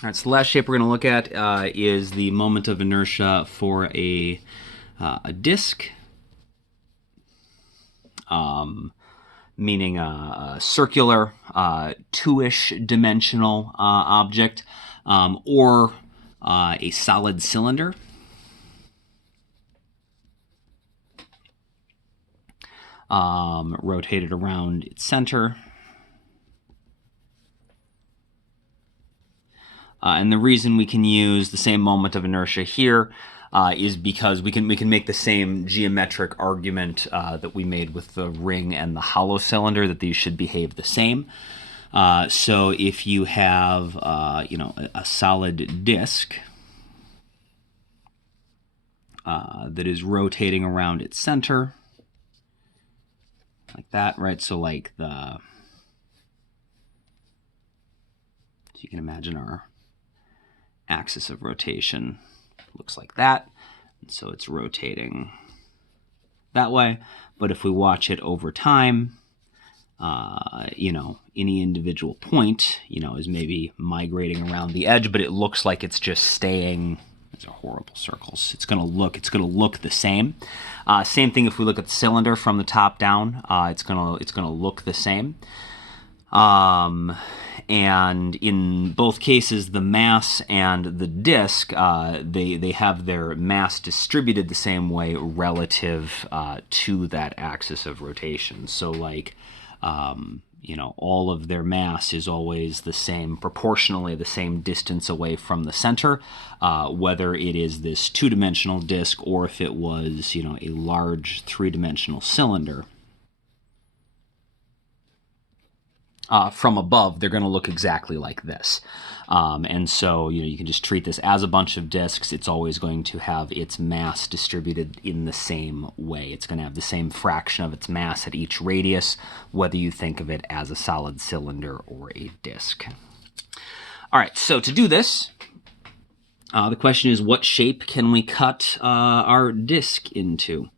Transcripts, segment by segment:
All right, so the last shape we're going to look at is the moment of inertia for a disk, meaning a circular, two-ish dimensional object, or a solid cylinder. Rotated around its center. And the reason we can use the same moment of inertia here is because we can make the same geometric argument that we made with the ring and the hollow cylinder, that these should behave the same. So if you have a solid disk that is rotating around its center, like that, right? So like so you can imagine our axis of rotation looks like that. And so it's rotating that way. But if we watch it over time, any individual point, is maybe migrating around the edge, but it looks like it's just staying. These are horrible circles. It's going to look the same. Same thing if we look at the cylinder from the top down. It's going to look the same. And in both cases, the mass and the disk, they have their mass distributed the same way relative to that axis of rotation. So like, all of their mass is always the same, proportionally the same distance away from the center, whether it is this two-dimensional disk or if it was, a large three-dimensional cylinder. From above, they're going to look exactly like this. And so, you can just treat this as a bunch of disks. It's always going to have its mass distributed in the same way. It's going to have the same fraction of its mass at each radius, whether you think of it as a solid cylinder or a disk. All right, so to do this, the question is, what shape can we cut our disk into?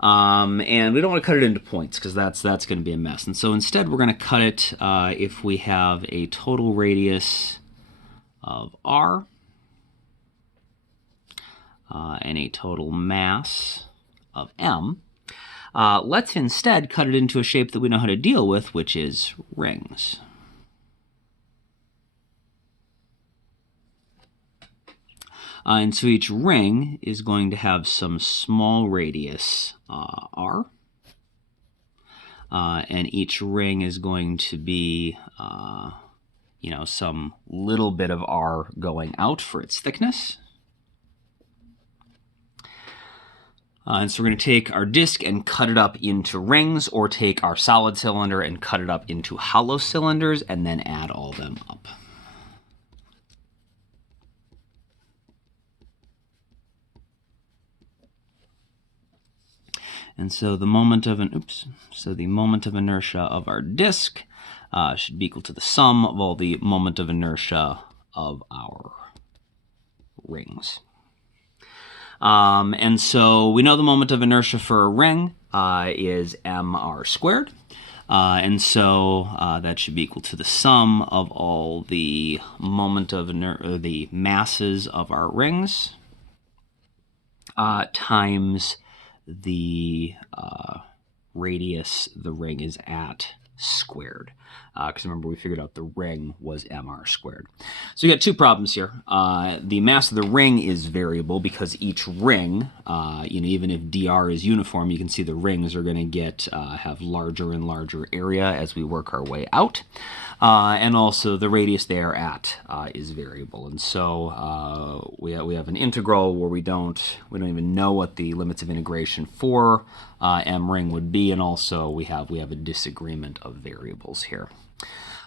And we don't want to cut it into points because that's going to be a mess. And so instead we're going to cut it if we have a total radius of r and a total mass of m. Let's instead cut it into a shape that we know how to deal with, which is rings. And so each ring is going to have some small radius r, and each ring is going to be, some little bit of r going out for its thickness. And so we're going to take our disk and cut it up into rings, or take our solid cylinder and cut it up into hollow cylinders, and then add all them up. And so the moment of inertia of our disk should be equal to the sum of all the moment of inertia of our rings. And so we know the moment of inertia for a ring is mr squared. And so that should be equal to the sum of all the the masses of our rings times the radius the ring is at squared. Because remember, we figured out the ring was mr squared. So you got two problems here. The mass of the ring is variable because each ring, even if dr is uniform, you can see the rings are going to have larger and larger area as we work our way out. And also the radius they are at is variable. And so we have an integral where we don't even know what the limits of integration for m ring would be, and also we have a disagreement of variables here.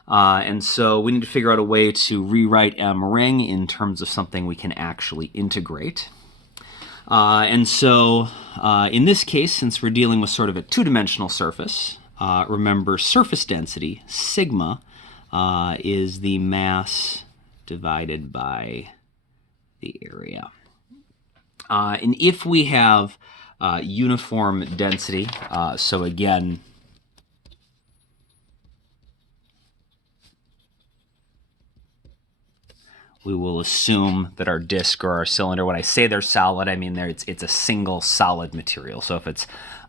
And so we need to figure out a way to rewrite m ring in terms of something we can actually integrate. And so in this case, since we're dealing with sort of a two-dimensional surface, remember surface density, sigma, is the mass divided by the area. And if we have uniform density, so again, we will assume that our disc or our cylinder, when I say they're solid, I mean it's a single solid material. So if it's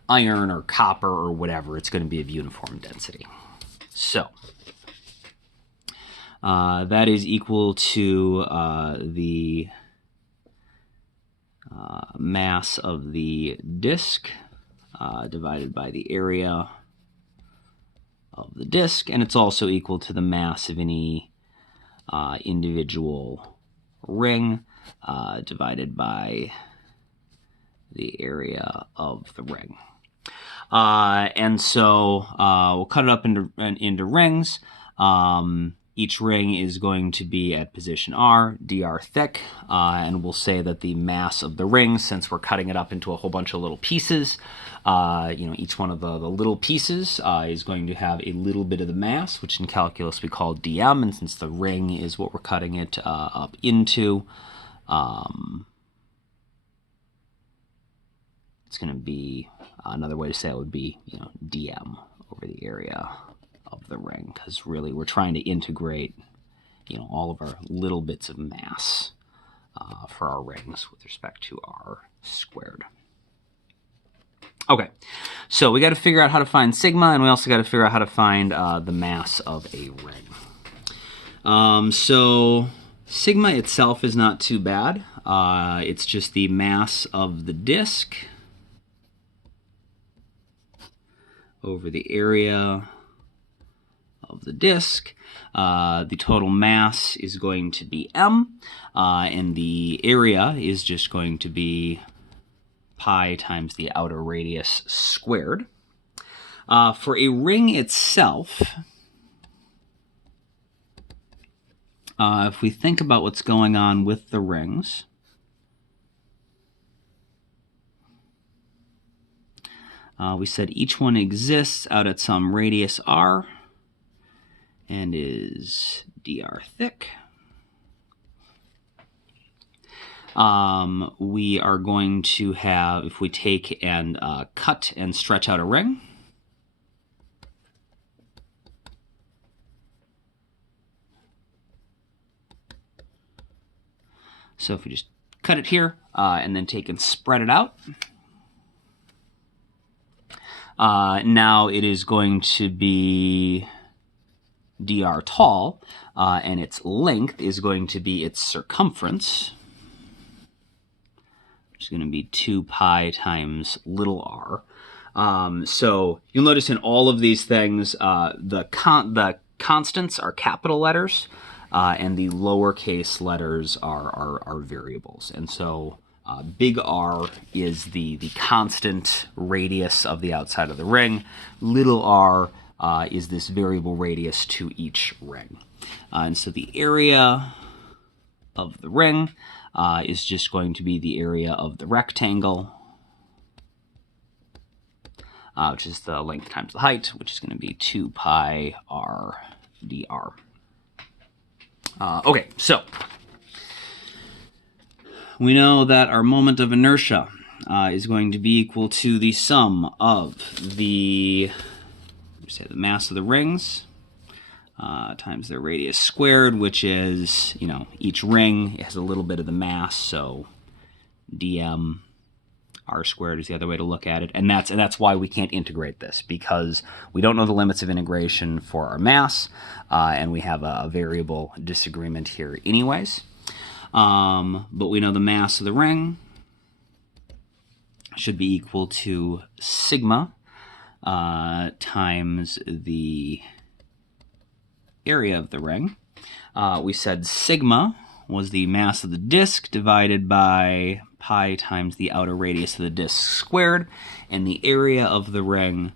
iron or copper or whatever, it's going to be of uniform density. So that is equal to the mass of the disc divided by the area of the disc, and it's also equal to the mass of any individual ring divided by the area of the ring. And so we'll cut it up into rings. Each ring is going to be at position R, dr thick, and we'll say that the mass of the ring, since we're cutting it up into a whole bunch of little pieces, each one of the little pieces is going to have a little bit of the mass, which in calculus we call dm, and since the ring is what we're cutting it up into, it's going to be, another way to say it would be, dm over the area of the ring, because really we're trying to integrate, all of our little bits of mass for our rings with respect to r squared. Okay, so we got to figure out how to find sigma, and we also got to figure out how to find the mass of a ring. So sigma itself is not too bad. It's just the mass of the disk over the area of the disk. The total mass is going to be m, and the area is just going to be pi times the outer radius squared. For a ring itself, if we think about what's going on with the rings, we said each one exists out at some radius r and is dr thick. We are going to have, if we take and cut and stretch out a ring, so if we just cut it here and then take and spread it out, now it is going to be dr tall, and its length is going to be its circumference, which is going to be 2 pi times little r. So you'll notice in all of these things, the constants are capital letters, and the lowercase letters are variables. And so big R is the constant radius of the outside of the ring. Little r is this variable radius to each ring. And so the area of the ring is just going to be the area of the rectangle, which is the length times the height, which is going to be 2 pi r dr. Okay, so we know that our moment of inertia is going to be equal to the sum of the mass of the rings times their radius squared, which is, each ring has a little bit of the mass, so dm r squared is the other way to look at it. And that's why we can't integrate this, because we don't know the limits of integration for our mass, and we have a variable disagreement here anyways. But we know the mass of the ring should be equal to sigma times the area of the ring. We said sigma was the mass of the disk divided by pi times the outer radius of the disk squared, and the area of the ring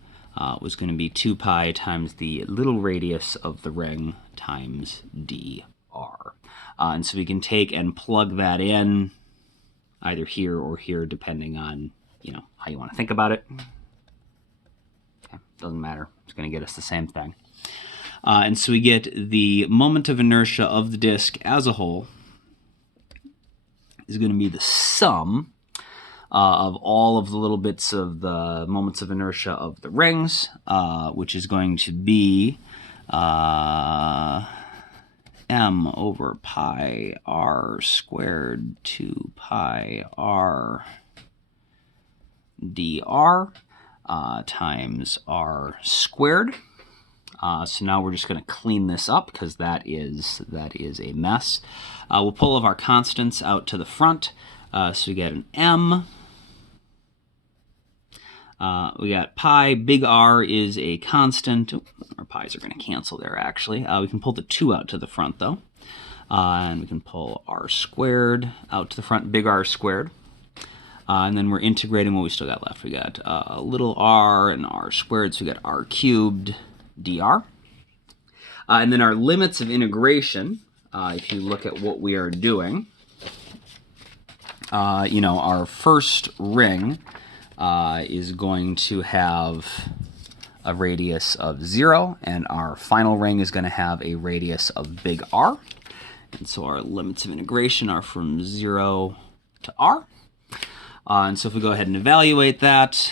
was going to be 2 pi times the little radius of the ring times dr. And so we can take and plug that in either here or here, depending on how you want to think about it. Okay, doesn't matter. It's going to get us the same thing. And so we get the moment of inertia of the disk as a whole is going to be the sum of all of the little bits of the moments of inertia of the rings, which is going to be m over pi r squared 2 pi r dr times r squared. So now we're just going to clean this up because that is a mess. We'll pull all of our constants out to the front. So we get an m. We got pi. Big R is a constant. Ooh, our pi's are going to cancel there, actually. We can pull the 2 out to the front, though. And we can pull r squared out to the front, big R squared. And then we're integrating what we still got left. We got little r and r squared, so we got r cubed dr. And then our limits of integration, if you look at what we are doing, our first ring is going to have a radius of 0, and our final ring is going to have a radius of big R. And so our limits of integration are from 0 to R. And so if we go ahead and evaluate that,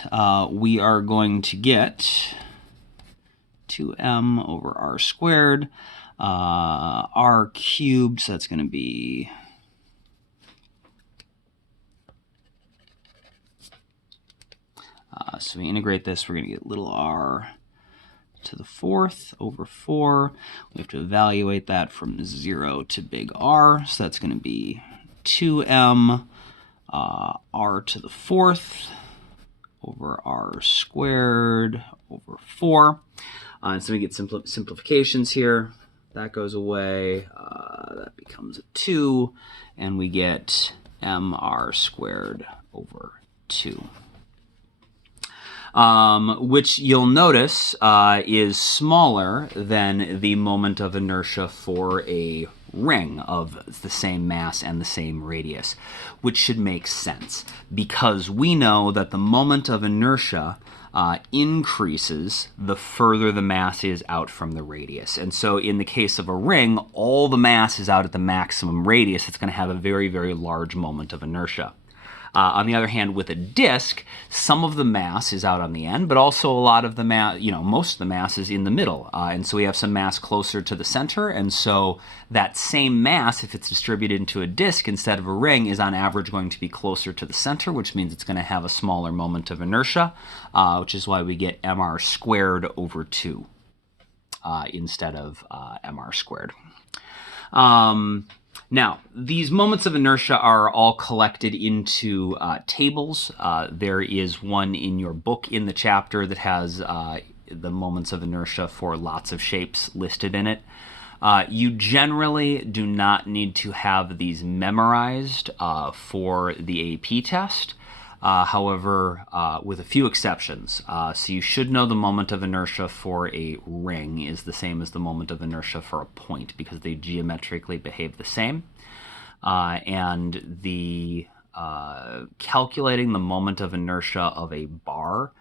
we are going to get 2m over r squared, r cubed, so that's going to be so we integrate this, we're going to get little r to the 4th over 4. We have to evaluate that from 0 to big R, so that's going to be 2m r to the 4th over r squared over 4. And so we get simplifications here. That goes away. That becomes a 2, and we get mr squared over 2. Which you'll notice is smaller than the moment of inertia for a ring of the same mass and the same radius, which should make sense because we know that the moment of inertia increases the further the mass is out from the radius. And so in the case of a ring, all the mass is out at the maximum radius. It's going to have a very, very large moment of inertia. On the other hand, with a disk, some of the mass is out on the end, but also a lot of the mass, most of the mass is in the middle. And so we have some mass closer to the center. And so that same mass, if it's distributed into a disk instead of a ring, is on average going to be closer to the center, which means it's going to have a smaller moment of inertia, which is why we get mr squared over 2 instead of mr squared. Now, these moments of inertia are all collected into tables. There is one in your book in the chapter that has the moments of inertia for lots of shapes listed in it. You generally do not need to have these memorized for the AP test. However, with a few exceptions. So you should know the moment of inertia for a ring is the same as the moment of inertia for a point because they geometrically behave the same. And the calculating the moment of inertia of a bar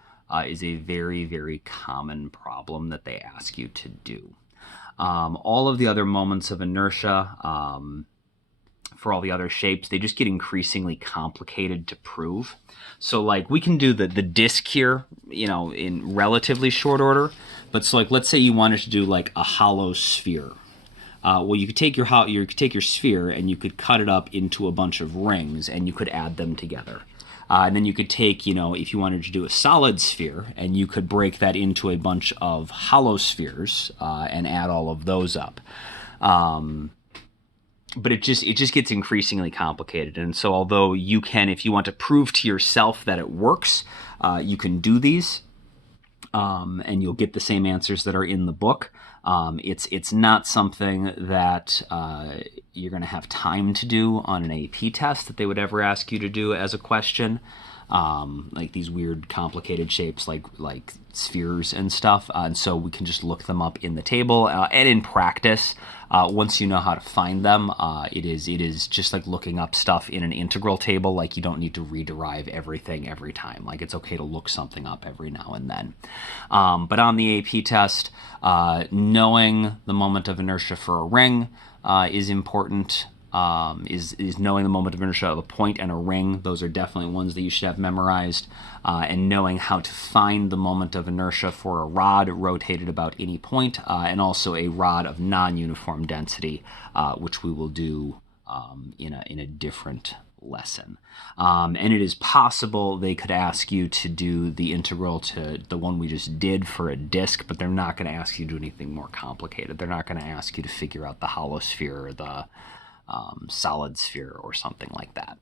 is a very, very common problem that they ask you to do. All of the other moments of inertia for all the other shapes, they just get increasingly complicated to prove. So like we can do the disk here, in relatively short order, but so like let's say you wanted to do like a hollow sphere. Well, you could take your sphere and you could cut it up into a bunch of rings and you could add them together. And then you could take, if you wanted to do a solid sphere, and you could break that into a bunch of hollow spheres and add all of those up. But it just gets increasingly complicated. And so although you can, if you want to prove to yourself that it works, you can do these, and you'll get the same answers that are in the book. It's not something that you're going to have time to do on an AP test that they would ever ask you to do as a question. Like these weird complicated shapes like spheres and stuff. And so we can just look them up in the table. And in practice, once you know how to find them, it is just like looking up stuff in an integral table. Like you don't need to rederive everything every time. Like it's okay to look something up every now and then. But on the AP test, knowing the moment of inertia for a ring is important. is knowing the moment of inertia of a point and a ring. Those are definitely ones that you should have memorized. And knowing how to find the moment of inertia for a rod rotated about any point, and also a rod of non-uniform density, which we will do in a different lesson. And it is possible they could ask you to do the integral to the one we just did for a disk, but they're not going to ask you to do anything more complicated. They're not going to ask you to figure out the hollow sphere or the solid sphere or something like that.